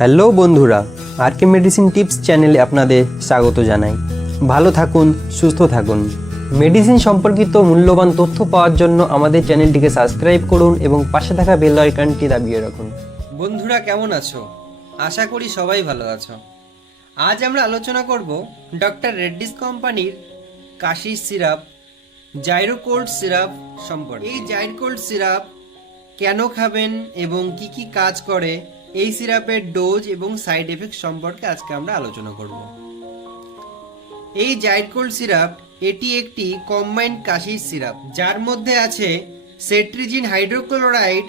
Hello বন্ধুরা, আরকে medicine tips চ্যানেলে আপনাদের স্বাগত জানাই। ভালো থাকুন, সুস্থ থাকুন। মেডিসিন সম্পর্কিত মূল্যবান তথ্য পাওয়ার জন্য আমাদের চ্যানেলটিকে সাবস্ক্রাইব করুন এবং পাশে থাকা বেল আইকনটি দাবিয়ে রাখুন। বন্ধুরা কেমন আছো? আশা করি সবাই ভালো আছো। আজ আমরা আলোচনা করব ডক্টর রেড্ডিস কোম্পানির কাশির সিরাপ জাইরোকোল্ড সিরাপ সম্পর্কে। এই জাইরোকোল্ড সিরাপ কেন খাবেন এবং কি কি কাজ করে, এই সিরাপের ডোজ এবং সাইড এফেক্ট সম্পর্কে আজকে আমরা আলোচনা করব। এই জাইরোকোল্ড সিরাপ এটি একটি কম্বাইন্ড কাশির সিরাপ, যার মধ্যে আছে cetirizine hydrochloride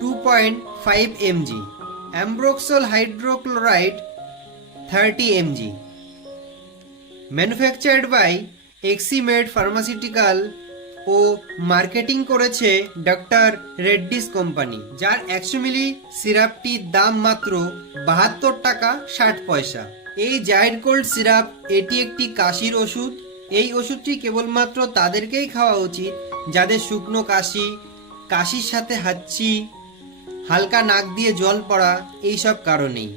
2.5 mg, ambroxol hydrochloride 30 mg, manufactured by Eximed pharmaceutical ও মার্কেটিং করেছে ডক্টর রেড্ডিস কোম্পানি, যার 100 মিলি সিরাপটির দাম মাত্র 72 টাকা 60 পয়সা। এই জাইরোকোল্ড সিরাপ এটি একটি কাশির ওষুধ। এই ওষুধটি কেবলমাত্র তাদেরকেই খাওয়া উচিত যাদের শুকনো কাশি, কাশির সাথে হাঁচি, হালকা নাক দিয়ে জল পড়া, এইসব কারণেই।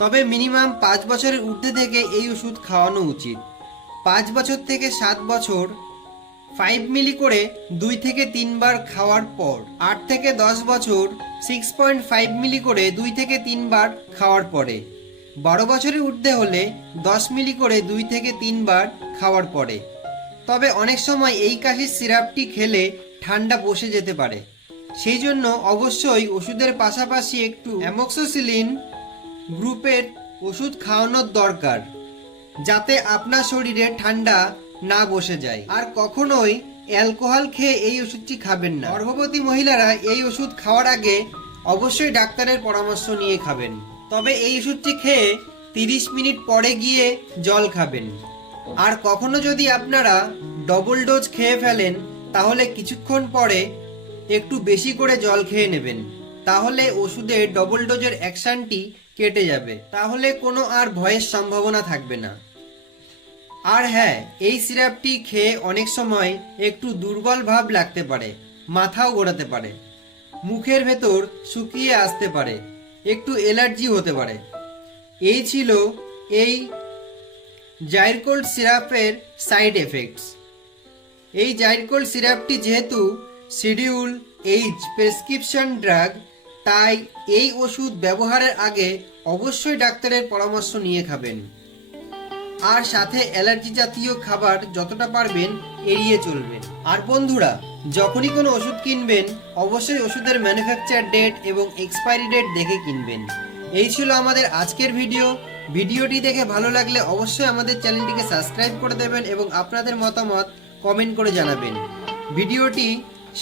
তবে মিনিমাম 5 বছরের ঊর্ধ্বে থেকে এই ওষুধ খাওয়ানো উচিত। 5 বছর থেকে 7 বছর 5 মিলি করে 2 থেকে 3 বার খাওয়ার পর, 8 থেকে 10 বছর 6.5 মিলি করে 2 থেকে 3 বার খাওয়ার পরে, 12 বছরের ঊর্ধ্বে হলে 10 মিলি করে 2 থেকে 3 বার খাওয়ার পরে। তবে অনেক সময় এই কাশির সিরাপটি খেলে ঠান্ডা বসে যেতে পারে, সেই জন্য অবশ্যই ওষুধের পাশাপাশি একটু অ্যামোক্সিসিলিন গ্রুপের ওষুধ খাওয়ানোর দরকার, যাতে আপনার শরীরে ঠান্ডা না বসে যায়। আর কখনোই অ্যালকোহল খেয়ে এই ওষুধটি খাবেন না। গর্ভবতী মহিলারা এই ওষুধ খাওয়ার আগে অবশ্যই ডাক্তারের পরামর্শ নিয়ে খাবেন। তবে এই ওষুধটি খেয়ে 30 মিনিট পরে গিয়ে জল খাবেন। আর কখনো যদি আপনারা ডবল ডোজ খেয়ে ফেলেন, তাহলে কিছুক্ষণ পরে একটু বেশি করে জল খেয়ে নেবেন, তাহলে ওষুধের ডবল ডোজের অ্যাকশনটি কেটে যাবে, তাহলে কোনো আর ভয়ের সম্ভাবনা থাকবে না। আর হ্যাঁ, এই সিরাপটি খেয়ে অনেক সময় একটু দুর্বল ভাব লাগতে পারে, মাথাও ঘোরাতে পারে, মুখের ভেতর শুকিয়ে আসতে পারে, একটু অ্যালার্জি হতে পারে। এই ছিল এই জাইরোকোল্ড সিরাপের সাইড এফেক্টস। এই জাইরোকোল্ড সিরাপটি যেহেতু শিডিউল এইচ প্রেসক্রিপশন ড্রাগ, তাই এই ওষুধ ব্যবহারের আগে অবশ্যই ডাক্তারের পরামর্শ নিয়ে খাবেন। আর সাথে অ্যালার্জি জাতীয় খাবার যতটা পারবেন এড়িয়ে চলবেন। আর বন্ধুরা, যখনই কোনো ওষুধ কিনবেন অবশ্যই ওষুধের ম্যানুফ্যাকচার ডেট এবং এক্সপায়ারি ডেট দেখে কিনবেন। এই ছিল আমাদের আজকের ভিডিও। ভিডিওটি দেখে ভালো লাগলে অবশ্যই আমাদের চ্যানেলটিকে সাবস্ক্রাইব করে দেবেন এবং আপনাদের মতামত কমেন্ট করে জানাবেন। ভিডিওটি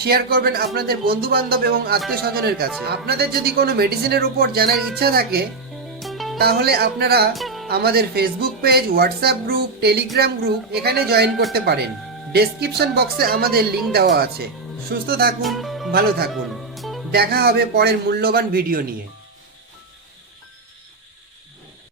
শেয়ার করবেন আপনাদের বন্ধু বান্ধব এবং আত্মীয় স্বজনের কাছে। আপনাদের যদি কোনো মেডিসিনের উপর জানার ইচ্ছা থাকে, তাহলে আপনারা আমাদের Facebook page, WhatsApp group, Telegram group এখানে জয়েন করতে পারেন। ডেসক্রিপশন বক্সে আমাদের লিংক দেওয়া আছে। সুস্থ থাকুন, ভালো থাকুন। দেখা হবে পরের মূল্যবান ভিডিও নিয়ে।